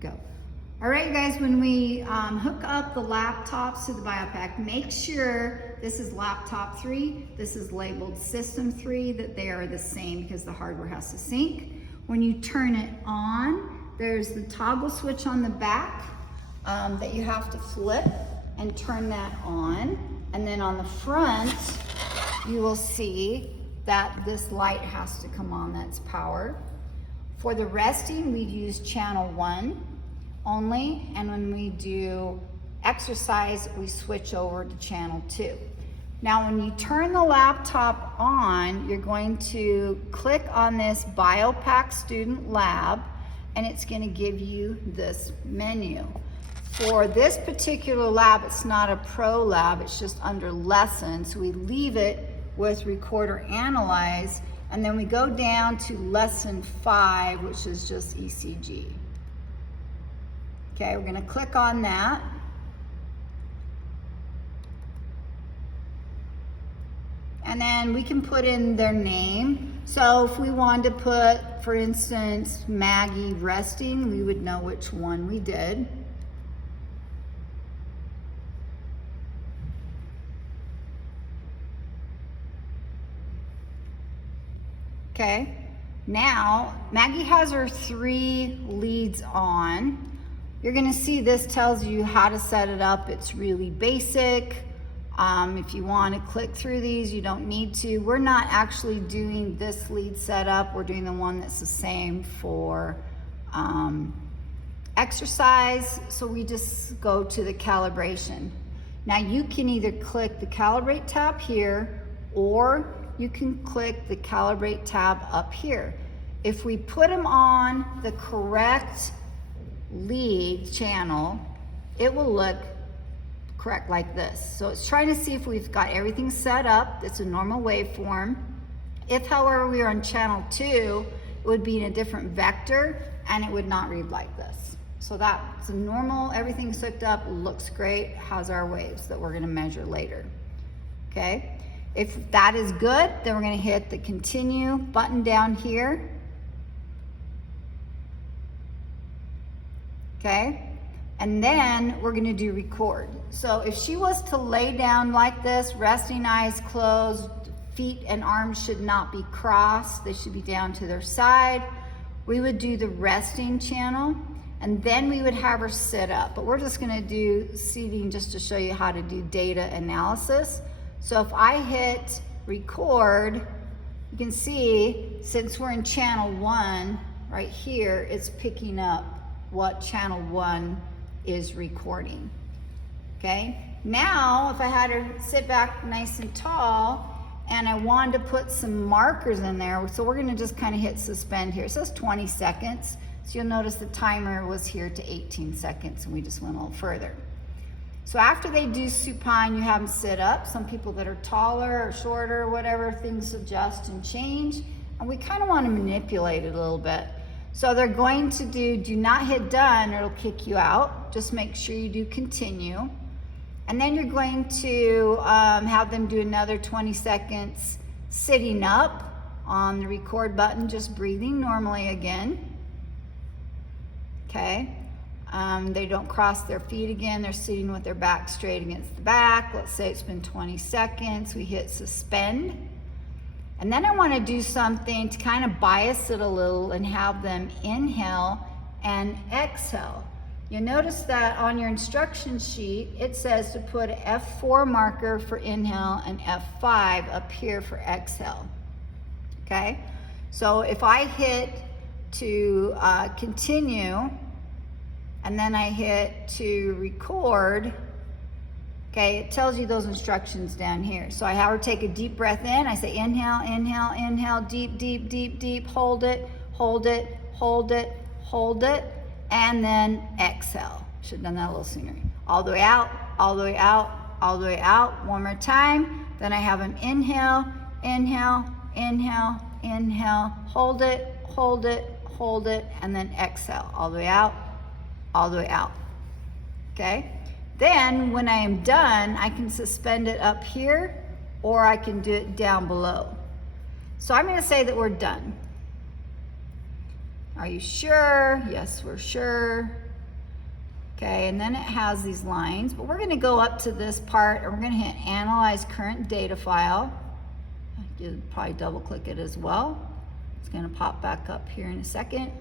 Go. All right, guys, when we hook up the laptops to the Biopac, make sure this is laptop 3, this is labeled system 3, that they are the same because the hardware has to sync. When you turn it on, there's the toggle switch on the back that you have to flip and turn that on. And then on the front, you will see that this light has to come on, that's power. For the resting, we use channel 1 only, and when we do exercise, we switch over to channel 2. Now, when you turn the laptop on, you're going to click on this Biopac Student Lab, and it's going to give you this menu. For this particular lab, it's not a pro lab, it's just under lessons. So we leave it with record or analyze, and then we go down to lesson 5, which is just ECG. Okay, we're gonna click on that. And then we can put in their name. So if we wanted to put, for instance, Maggie resting, we would know which one we did. Okay, now Maggie has her 3 leads on. You're gonna see this tells you how to set it up. It's really basic. If you wanna click through these, you don't need to. We're not actually doing this lead setup. We're doing the one that's the same for exercise. So we just go to the calibration. Now you can either click the calibrate tab here, or you can click the calibrate tab up here. If we put them on the correct lead channel, it will look correct like this. So it's trying to see if we've got everything set up. It's a normal waveform. If, however, we are on channel 2, it would be in a different vector and it would not read like this. So that's a normal, everything's hooked up, looks great, has our waves that we're gonna measure later, okay? If that is good, then we're gonna hit the continue button down here. Okay, and then we're gonna do record. So if she was to lay down like this, resting, eyes closed, feet and arms should not be crossed, they should be down to their side, we would do the resting channel, and then we would have her sit up. But we're just gonna do seating just to show you how to do data analysis. So if I hit record, you can see, since we're in channel 1, right here, it's picking up what channel 1 is recording, okay? Now, if I had her sit back nice and tall, and I wanted to put some markers in there, so we're gonna just kind of hit suspend here. It says 20 seconds, so you'll notice the timer was here to 18 seconds, and we just went a little further. So after they do supine, you have them sit up. Some people that are taller or shorter or whatever, things adjust and change, and we kind of want to manipulate it a little bit. So they're going to do not hit done, or it'll kick you out. Just make sure you do continue. And then you're going to have them do another 20 seconds sitting up on the record button, just breathing normally again. Okay. They don't cross their feet again. They're sitting with their back straight against the back. Let's say it's been 20 seconds. We hit suspend. And then I want to do something to kind of bias it a little and have them inhale and exhale. You'll notice that on your instruction sheet, it says to put an F4 marker for inhale and F5 up here for exhale. Okay? So if I hit to continue, and then I hit to record, okay, it tells you those instructions down here. So I have her take a deep breath in. I say inhale, inhale, inhale, deep, deep, deep, deep, hold it, hold it, hold it, hold it, and then exhale. Should have done that a little sooner. All the way out, all the way out, all the way out. One more time. Then I have them inhale, inhale, inhale, inhale, hold it, hold it, hold it, and then exhale. All the way out, all the way out. Okay? Then when I am done, I can suspend it up here, or I can do it down below. So I'm gonna say that we're done. Are you sure? Yes, we're sure. Okay, and then it has these lines, but we're gonna go up to this part and we're gonna hit Analyze Current Data File. You'll probably double click it as well. It's gonna pop back up here in a second.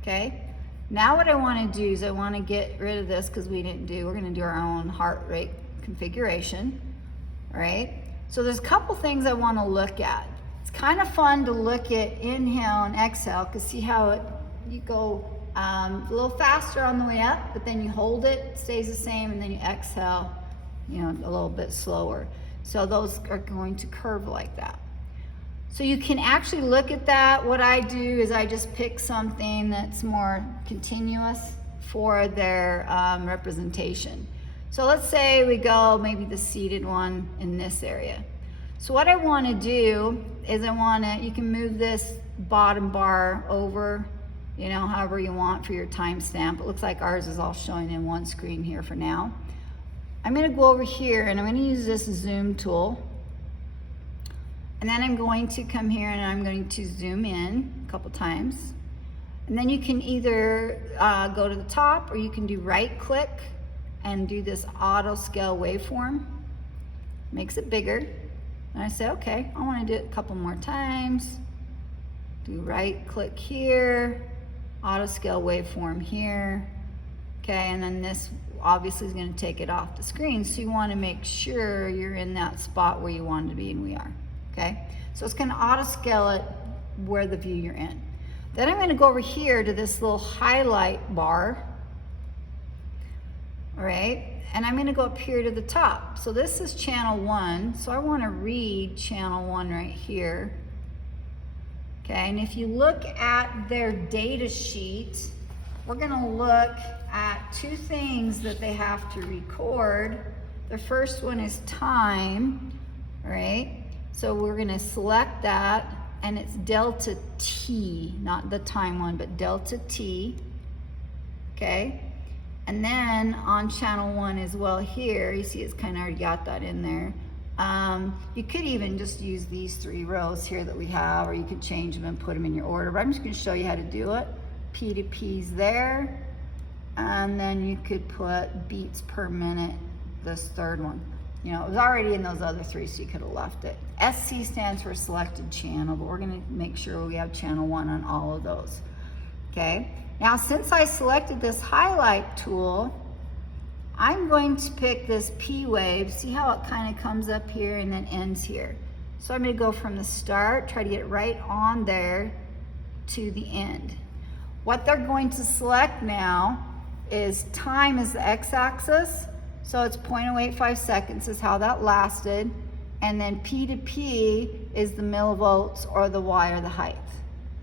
Okay, now what I wanna do is I wanna get rid of this because we're gonna do our own heart rate configuration, all right? So there's a couple things I wanna look at. It's kind of fun to look at inhale and exhale because see how you go a little faster on the way up, but then you hold it stays the same, and then you exhale, you know, a little bit slower. So those are going to curve like that. So you can actually look at that. What I do is I just pick something that's more continuous for their representation. So let's say we go maybe the seated one in this area. So what I want to do is you can move this bottom bar over, you know, however you want for your timestamp. It looks like ours is all showing in one screen here for now. I'm going to go over here and I'm going to use this zoom tool. And then I'm going to come here and I'm going to zoom in a couple times. And then you can either go to the top, or you can do right click and do this auto scale waveform. Makes it bigger. And I say, okay, I want to do it a couple more times. Do right click here, auto scale waveform here. Okay, and then this obviously is going to take it off the screen. So you want to make sure you're in that spot where you want to be, and we are. Okay, so it's going to auto scale it where the view you're in. Then I'm going to go over here to this little highlight bar. All right, and I'm going to go up here to the top. So this is channel 1, so I want to read channel 1 right here. Okay, and if you look at their data sheet, we're going to look at two things that they have to record. The first one is time, all right? So we're going to select that, and it's delta T, not the time one, but delta T, okay? And then on channel 1 as well here, you see it's kind of already got that in there. You could even just use these 3 rows here that we have, or you could change them and put them in your order, but I'm just going to show you how to do it. P to P's there, and then you could put beats per minute, this third one. You know, it was already in those other 3, so you could have left it. SC stands for selected channel, but we're going to make sure we have channel 1 on all of those. Okay, now since I selected this highlight tool, I'm going to pick this P wave. See how it kind of comes up here and then ends here. So I'm going to go from the start, try to get it right on there to the end. What they're going to select now is time is the x-axis. So it's 0.085 seconds is how that lasted. And then P to P is the millivolts, or the Y, or the height.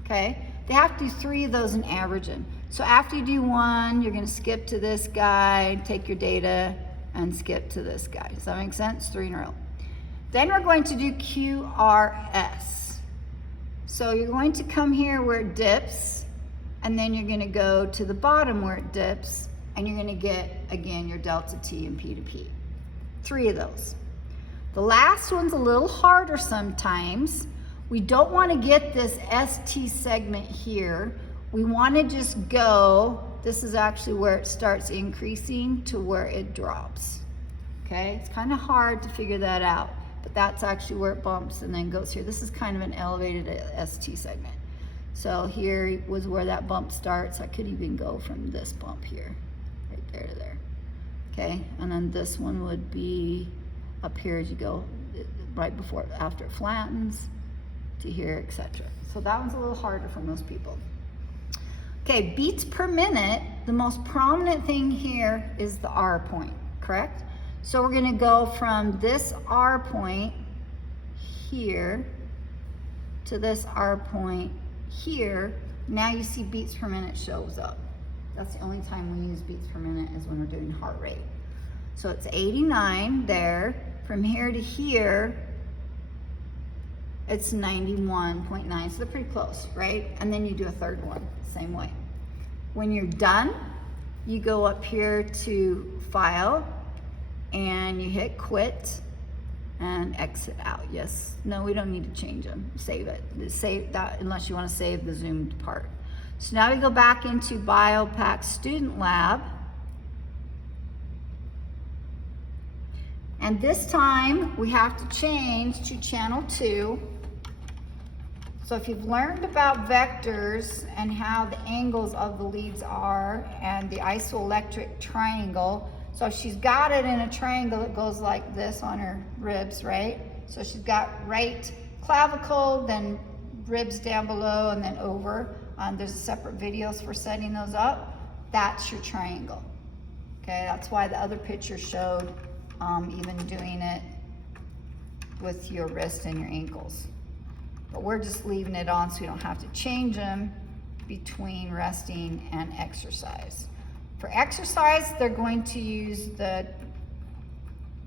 Okay? They have to do 3 of those and average them. So after you do 1, you're going to skip to this guy, take your data, and skip to this guy. Does that make sense? 3 in a row. Then we're going to do QRS. So you're going to come here where it dips, and then you're going to go to the bottom where it dips, and you're going to get, again, your delta T and P to P. 3 of those. The last one's a little harder sometimes. We don't want to get this ST segment here. We want to just go, this is actually where it starts increasing to where it drops. Okay, it's kind of hard to figure that out, but that's actually where it bumps and then goes here. This is kind of an elevated ST segment. So here was where that bump starts. I could even go from this bump here, right there to there. Okay, and then this one would be up here as you go, right before, after it flattens to here, etc. So that one's a little harder for most people. Okay, beats per minute, the most prominent thing here is the R point, correct? So we're gonna go from this R point here to this R point here. Now you see beats per minute shows up. That's the only time we use beats per minute is when we're doing heart rate. So it's 89 there. From here to here, it's 91.9, so they're pretty close, right? And then you do a third one, same way. When you're done, you go up here to File, and you hit Quit, and exit out. Yes, no, we don't need to change them. Save it. Save that unless you want to save the zoomed part. So now we go back into Biopac Student Lab. And this time we have to change to channel 2. So if you've learned about vectors and how the angles of the leads are and the isoelectric triangle, so if she's got it in a triangle, it goes like this on her ribs, right? So she's got right clavicle, then ribs down below, and then over. There's separate videos for setting those up. That's your triangle. Okay, that's why the other picture showed even doing it with your wrist and your ankles. But we're just leaving it on so we don't have to change them between resting and exercise. For exercise, they're going to use the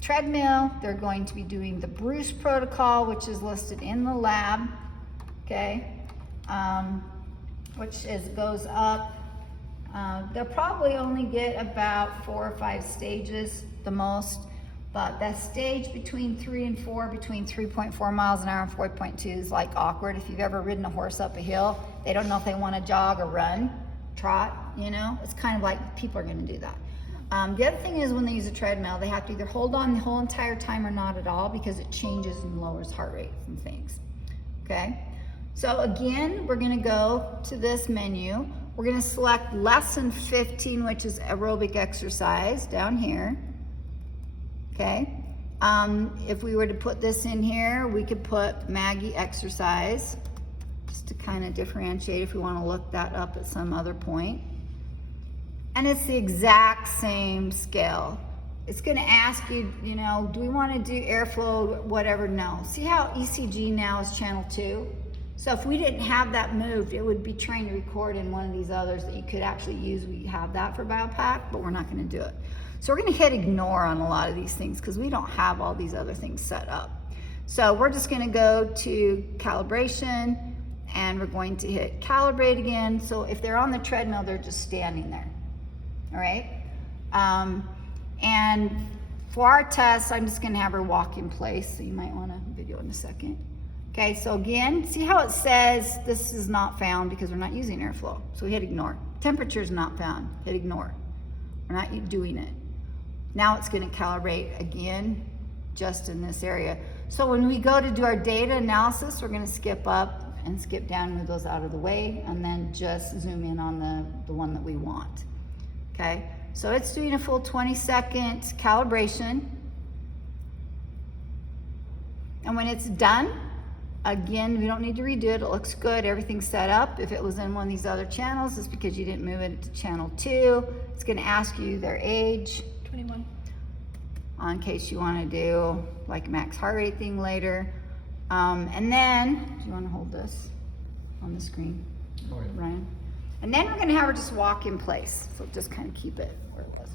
treadmill. They're going to be doing the Bruce protocol, which is listed in the lab, okay? Goes up. They'll probably only get about 4 or 5 stages the most. But that stage between 3 and 4, between 3.4 miles an hour and 4.2 is like awkward. If you've ever ridden a horse up a hill, they don't know if they want to jog or run, trot, you know? It's kind of like people are going to do that. The other thing is when they use a treadmill, they have to either hold on the whole entire time or not at all because it changes and lowers heart rates and things, okay? So again, we're going to go to this menu. We're going to select lesson 15, which is aerobic exercise down here. Okay, if we were to put this in here, we could put Maggie exercise, just to kind of differentiate if we want to look that up at some other point. And it's the exact same scale. It's going to ask you, you know, do we want to do airflow, whatever? No. See how ECG now is channel 2? So if we didn't have that moved, it would be trying to record in one of these others that you could actually use. We have that for Biopac, but we're not going to do it. So we're going to hit ignore on a lot of these things because we don't have all these other things set up. So we're just going to go to calibration and we're going to hit calibrate again. So if they're on the treadmill, they're just standing there. All right. And for our test, I'm just going to have her walk in place. So you might want to video in a second. Okay. So again, see how it says this is not found because we're not using airflow. So we hit ignore. Temperature is not found. Hit ignore. We're not doing it. Now it's going to calibrate again, just in this area. So when we go to do our data analysis, we're going to skip up and skip down, move those out of the way, and then just zoom in on the one that we want. Okay, so it's doing a full 20-second calibration. And when it's done, again, we don't need to redo it. It looks good. Everything's set up. If it was in one of these other channels, it's because you didn't move it to channel 2. It's going to ask you their age. 21. In case you want to do like max heart rate thing later. And then, do you want to hold this on the screen, Ryan? And then we're going to have her just walk in place. So just kind of keep it where it was.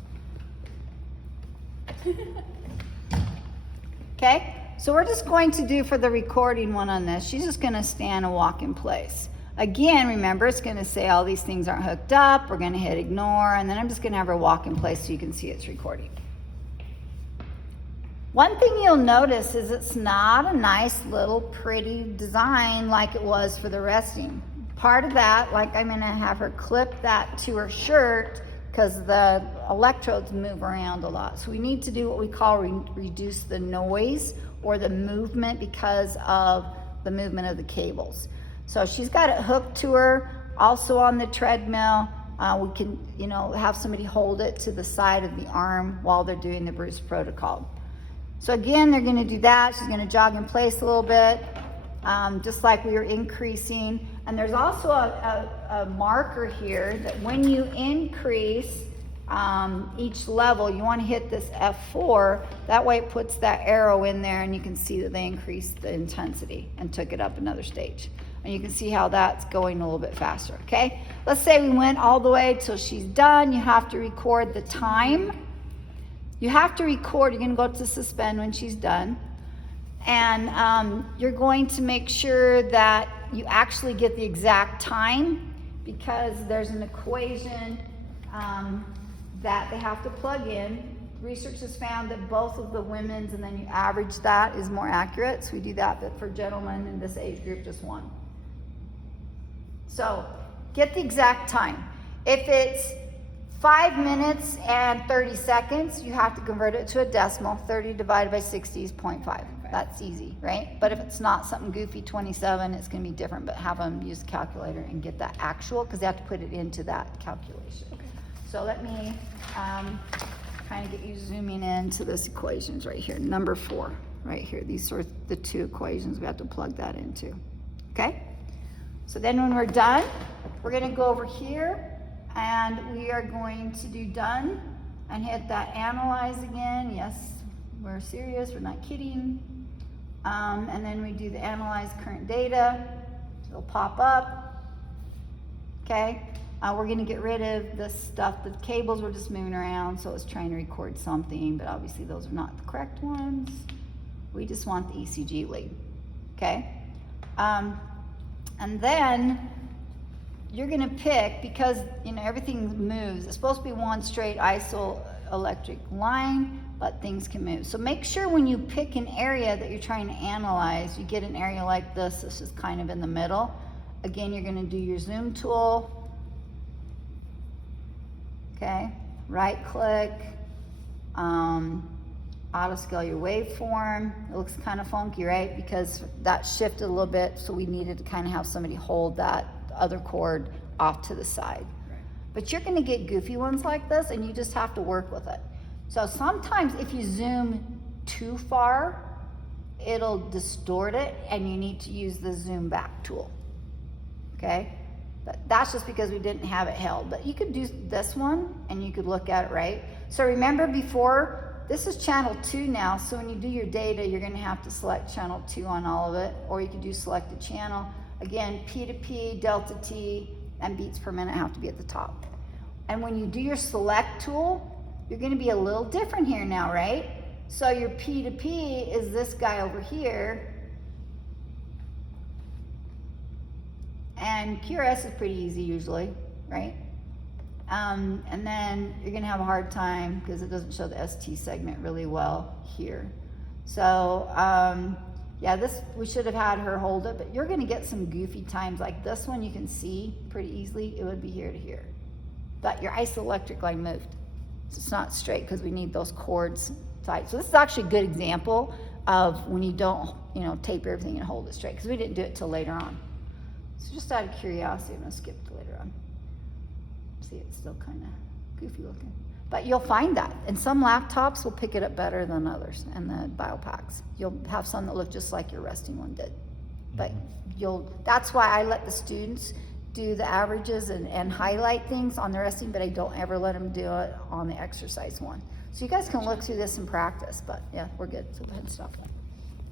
Okay, so we're just going to do for the recording one on this, she's just going to stand and walk in place. Again, remember, it's going to say all these things aren't hooked up. We're going to hit ignore, and then I'm just going to have her walk in place so you can see it's recording. One thing you'll notice is it's not a nice little pretty design like it was for the resting. Part of that, like I'm going to have her clip that to her shirt because the electrodes move around a lot. So we need to do what we call reduce the noise or the movement because of the movement of the cables. So she's got it hooked to her. Also on the treadmill, we can, you know, have somebody hold it to the side of the arm while they're doing the Bruce protocol. So again, they're going to do that. She's going to jog in place a little bit, just like we were increasing. And there's also a marker here that when you increase each level, you want to hit this F4. That way it puts that arrow in there and you can see that they increased the intensity and took it up another stage. And you can see how that's going a little bit faster, okay? Let's say we went all the way till she's done. You have to record the time. You have to record, you're gonna go to suspend when she's done. And you're going to make sure that you actually get the exact time because there's an equation that they have to plug in. Research has found that both of the women's and then you average that is more accurate. So we do that, but for gentlemen in this age group, just one. So get the exact time. If it's 5 minutes and 30 seconds, you have to convert it to a decimal. 30 divided by 60 is 0.5. That's easy, right? But if it's not something goofy, 27, it's gonna be different, but have them use a calculator and get that actual, because they have to put it into that calculation. Okay. So let me kind of get you zooming into this equations right here. Number 4, right here. These are the 2 equations we have to plug that into, okay? So then when we're done, we're gonna go over here and we are going to do done and hit that analyze again. Yes, we're serious, we're not kidding. And then we do the analyze current data. It'll pop up, okay? We're gonna get rid of this stuff. The cables were just moving around, so it's trying to record something, but obviously those are not the correct ones. We just want the ECG lead, okay? And then you're gonna pick, because you know everything moves. It's supposed to be one straight isoelectric line, but things can move. So make sure when you pick an area that you're trying to analyze, you get an area like this. This is kind of in the middle. Again, you're gonna do your zoom tool. Okay, right click, auto scale your waveform. It looks kind of funky, right? Because that shifted a little bit, so we needed to kind of have somebody hold that other cord off to the side. Right. But you're gonna get goofy ones like this, and you just have to work with it. So sometimes if you zoom too far, it'll distort it, and you need to use the zoom back tool, okay? But that's just because we didn't have it held. But you could do this one, and you could look at it, right? So remember before, this is channel 2 now, so when you do your data, you're gonna have to select channel 2 on all of it, or you could do select a channel. Again, P to P, delta T, and beats per minute have to be at the top. And when you do your select tool, you're gonna be a little different here now, right? So your P to P is this guy over here. And QRS is pretty easy usually, right? And then you're gonna have a hard time because it doesn't show the ST segment really well here. So yeah, this, we should have had her hold it, but you're gonna get some goofy times like this one. You can see pretty easily, it would be here to here. But your isoelectric line moved. So it's not straight because we need those cords tight. So this is actually a good example of when you don't, you know, tape everything and hold it straight, because we didn't do it till later on. So just out of curiosity, I'm gonna skip to later on. See, it's still kind of goofy looking. But you'll find that, and some laptops will pick it up better than others, and the Biopacs. You'll have some that look just like your resting one did. But that's why I let the students do the averages and highlight things on the resting, but I don't ever let them do it on the exercise one. So you guys can look through this and practice, but yeah, we're good. So go ahead and stop that.